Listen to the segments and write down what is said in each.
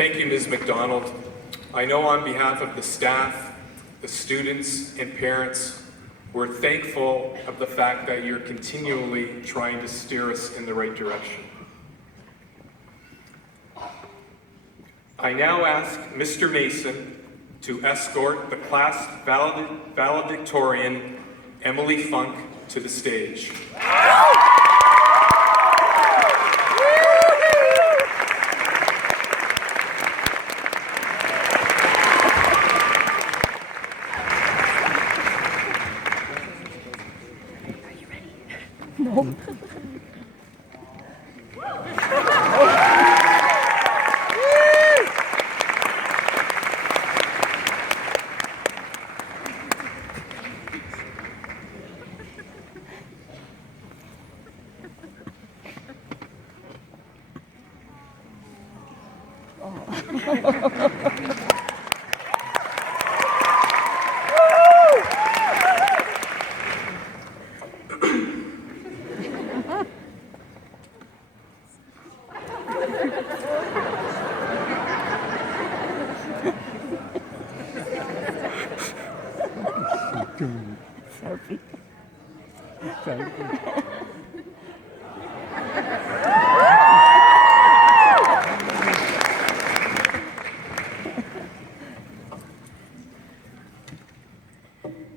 Thank you, Ms. McDonald. I know on behalf of the staff, the students, and parents, we're thankful of the fact that you're continually trying to steer us in the right direction. I now ask Mr. Mason to escort the class valedictorian, Emily Funk, to the stage. No.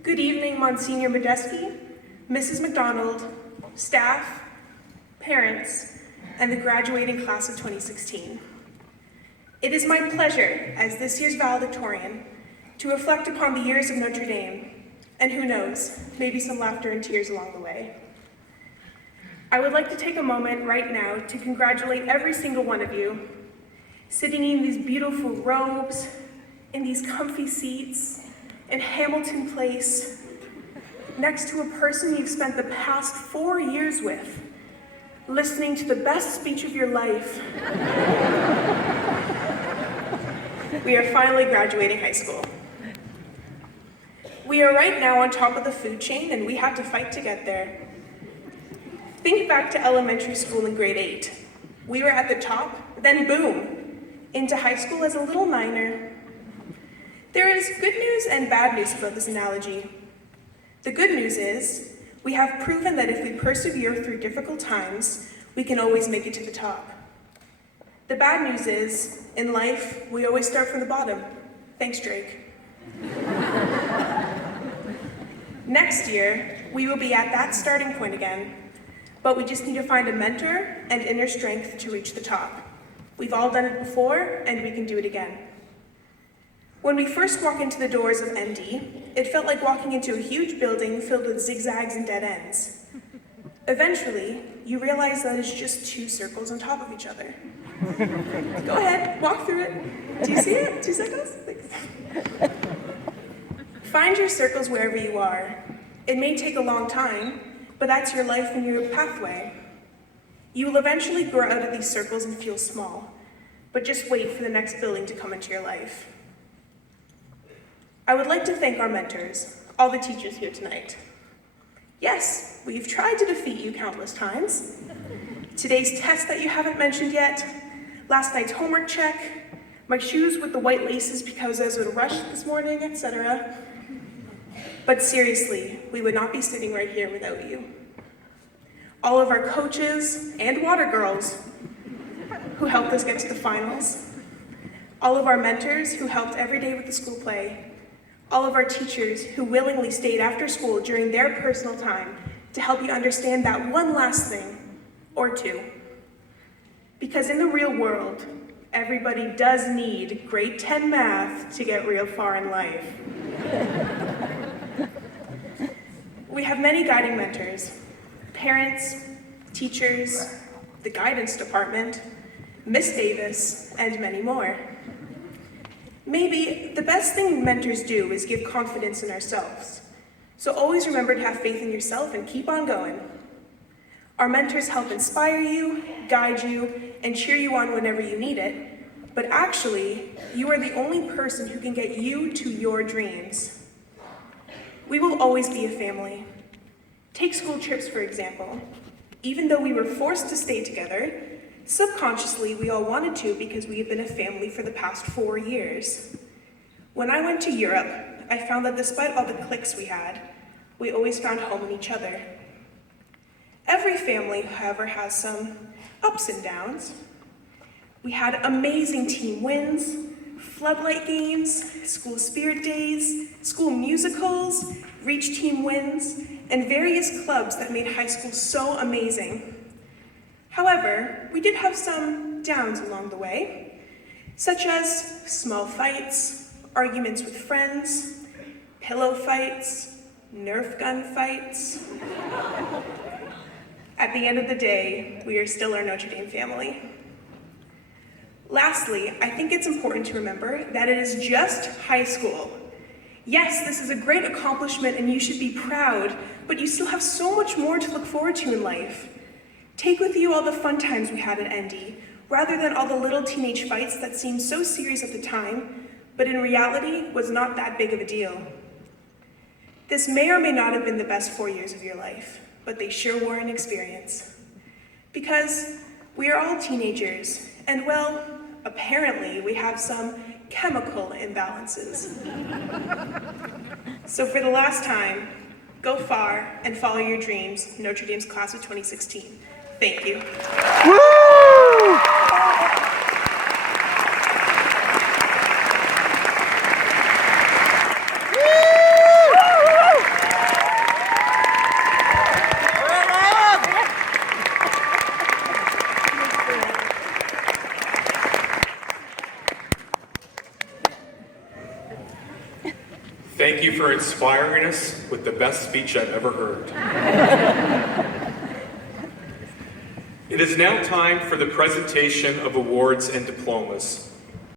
Good evening, Monsignor Modeski, Mrs. McDonald, staff, parents, and the graduating class of 2016. It is my pleasure, as this year's valedictorian, to reflect upon the years of Notre Dame, and who knows, maybe some laughter and tears along the way. I would like to take a moment right now to congratulate every single one of you, sitting in these beautiful robes, in these comfy seats, in Hamilton Place, next to a person you've spent the past 4 years with, listening to the best speech of your life. We are finally graduating high school. We are right now on top of the food chain, and we have to fight to get there. Think back to elementary school in grade 8. We were at the top, then boom, into high school as a little niner. There is good news and bad news about this analogy. The good news is, we have proven that if we persevere through difficult times, we can always make it to the top. The bad news is, in life, we always start from the bottom. Thanks, Drake. Next year, we will be at that starting point again, but we just need to find a mentor and inner strength to reach the top. We've all done it before, and we can do it again. When we first walk into the doors of ND, it felt like walking into a huge building filled with zigzags and dead ends. Eventually, you realize that it's just 2 circles on top of each other. Go ahead, walk through it. Do you see it? 2 circles? Thanks. Find your circles wherever you are. It may take a long time, but that's your life and your pathway. You will eventually grow out of these circles and feel small, but just wait for the next building to come into your life. I would like to thank our mentors, all the teachers here tonight. Yes, we've tried to defeat you countless times. Today's test that you haven't mentioned yet, last night's homework check, my shoes with the white laces because I was in a rush this morning, etc. But seriously, we would not be sitting right here without you. All of our coaches and water girls who helped us get to the finals. All of our mentors who helped every day with the school play. All of our teachers who willingly stayed after school during their personal time to help you understand that one last thing, or 2. Because in the real world, everybody does need grade 10 math to get real far in life. We have many guiding mentors, parents, teachers, the guidance department, Miss Davis, and many more. Maybe the best thing mentors do is give confidence in ourselves. So always remember to have faith in yourself and keep on going. Our mentors help inspire you, guide you, and cheer you on whenever you need it. But actually, you are the only person who can get you to your dreams. We will always be a family. Take school trips, for example. Even though we were forced to stay together, Subconsciously, we all wanted to because we have been a family for the past 4 years. When I went to Europe, I found that despite all the cliques we had, we always found home in each other. Every family, however, has some ups and downs. We had amazing team wins, floodlight games, school spirit days, school musicals, reach team wins, and various clubs that made high school so amazing. However, we did have some downs along the way, such as small fights, arguments with friends, pillow fights, Nerf gun fights. At the end of the day, we are still our Notre Dame family. Lastly, I think it's important to remember that it is just high school. Yes, this is a great accomplishment and you should be proud, but you still have so much more to look forward to in life. Take with you all the fun times we had at ND, rather than all the little teenage fights that seemed so serious at the time, but in reality was not that big of a deal. This may or may not have been the best 4 years of your life, but they sure were an experience. Because we are all teenagers, and well, apparently we have some chemical imbalances. So for the last time, go far and follow your dreams, Notre Dame's class of 2016. Thank you. Woo! Thank you for inspiring us with the best speech I've ever heard. It is now time for the presentation of awards and diplomas.